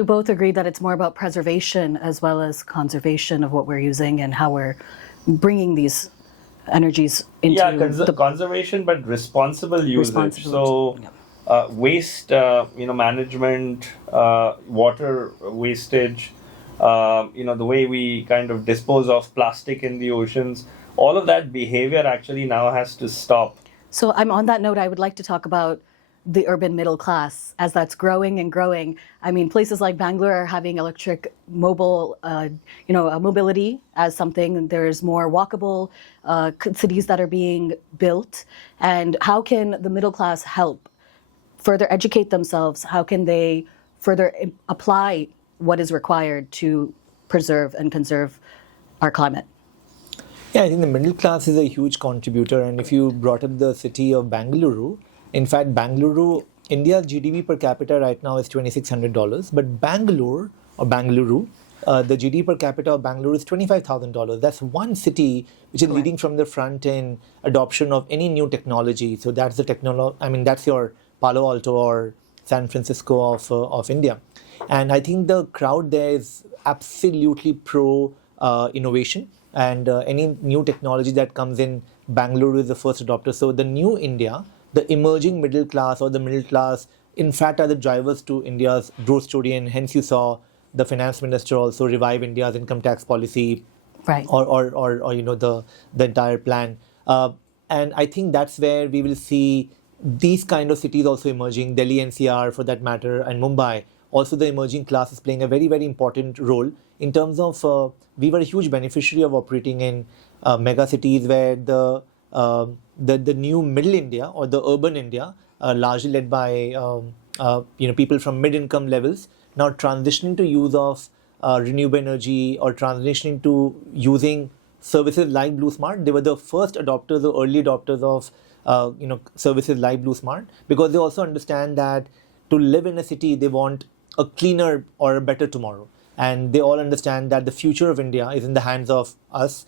you both agree that it's more about preservation as well as conservation of what we're using and how we're bringing these energies into conservation, but responsible usage. Waste, management, water wastage, the way we kind of dispose of plastic in the oceans, all of that behavior actually now has to stop. So on that note, I would like to talk about the urban middle class as that's growing and growing. I mean, places like Bangalore are having electric mobility as something. There's more walkable cities that are being built. And how can the middle class help further educate themselves? How can they further apply what is required to preserve and conserve our climate? Yeah, I think the middle class is a huge contributor. And if you brought up the city of Bengaluru, in fact, Bengaluru, India's GDP per capita right now is $2,600. But Bangalore, the GDP per capita of Bangalore is $25,000. That's one city which is leading from the front in adoption of any new technology. So that's the that's your Palo Alto or San Francisco of India. And I think the crowd there is absolutely pro innovation. And any new technology that comes in, Bangalore is the first adopter. So the new India, the emerging middle class or the middle class, in fact, are the drivers to India's growth story. And hence you saw the finance minister also revive India's income tax policy, right? Or the entire plan. And I think that's where we will see these kind of cities also emerging, Delhi NCR for that matter, and Mumbai. Also the emerging class is playing a very, very important role in terms of, we were a huge beneficiary of operating in mega cities where the new middle India or the urban India, largely led by people from mid-income levels, now transitioning to use of renewable energy or transitioning to using services like Blue Smart. They were the first adopters or early adopters of services like Blue Smart, because they also understand that to live in a city, they want a cleaner or a better tomorrow. And they all understand that the future of India is in the hands of us.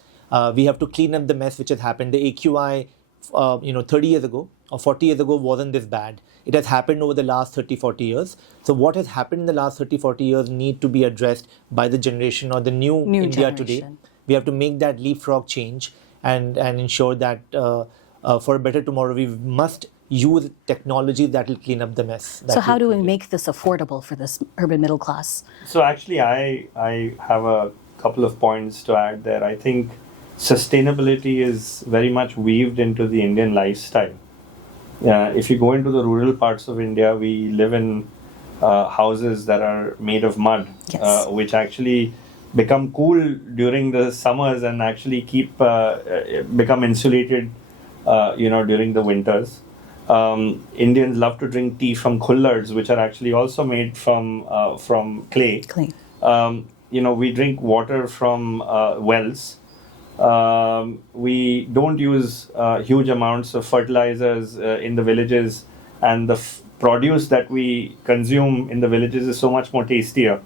We have to clean up the mess which has happened. The AQI, 30 years ago or 40 years ago wasn't this bad. It has happened over the last 30, 40 years. So what has happened in the last 30, 40 years need to be addressed by the generation or the new India today. We have to make that leapfrog change and ensure that for a better tomorrow, we must use technology that will clean up the mess. So how do we make this affordable for this urban middle class? So actually, I have a couple of points to add there. I think sustainability is very much weaved into the Indian lifestyle. If you go into the rural parts of India, we live in houses that are made of mud, yes. Which actually become cool during the summers and actually become insulated, during the winters. Indians love to drink tea from khullards, which are actually also made from clay. We drink water from wells. We don't use huge amounts of fertilizers in the villages, and the produce that we consume in the villages is so much more tastier.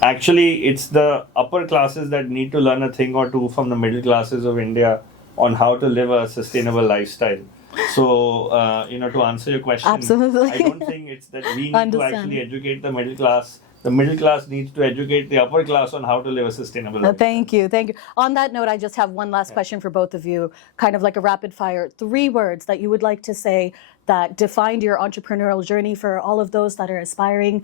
Actually, it's the upper classes that need to learn a thing or two from the middle classes of India on how to live a sustainable lifestyle. So, to answer your question, absolutely. I don't think it's that we need to actually educate the middle class. The middle class needs to educate the upper class on how to live a sustainable life. Thank you. On that note, I just have one last question for both of you, kind of like a rapid fire. 3 words that you would like to say that defined your entrepreneurial journey for all of those that are aspiring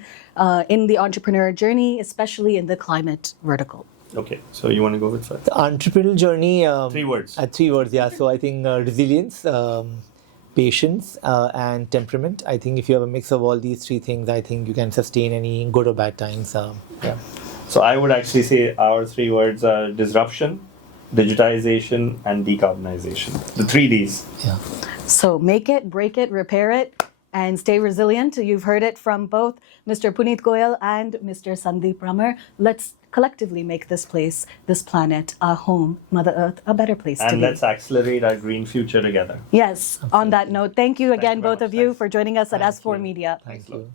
in the entrepreneur journey, especially in the climate vertical. Okay, so you want to go with first? The entrepreneurial journey. 3 words. 3 words, yeah. So I think resilience, patience, and temperament. I think if you have a mix of all these 3 things, I think you can sustain any good or bad times. Yeah. So I would actually say our 3 words are disruption, digitization, and decarbonization. The 3 Ds. Yeah. So make it, break it, repair it, and stay resilient. You've heard it from both Mr. Punit Goyal and Mr. Sandiip Bhammer. Let's collectively make this place, this planet, our home, Mother Earth, a better place to be. And let's accelerate our green future together. Yes. Absolutely. On that note, thank you again, both of you, Thanks. for joining us at S4 Media. Thank you.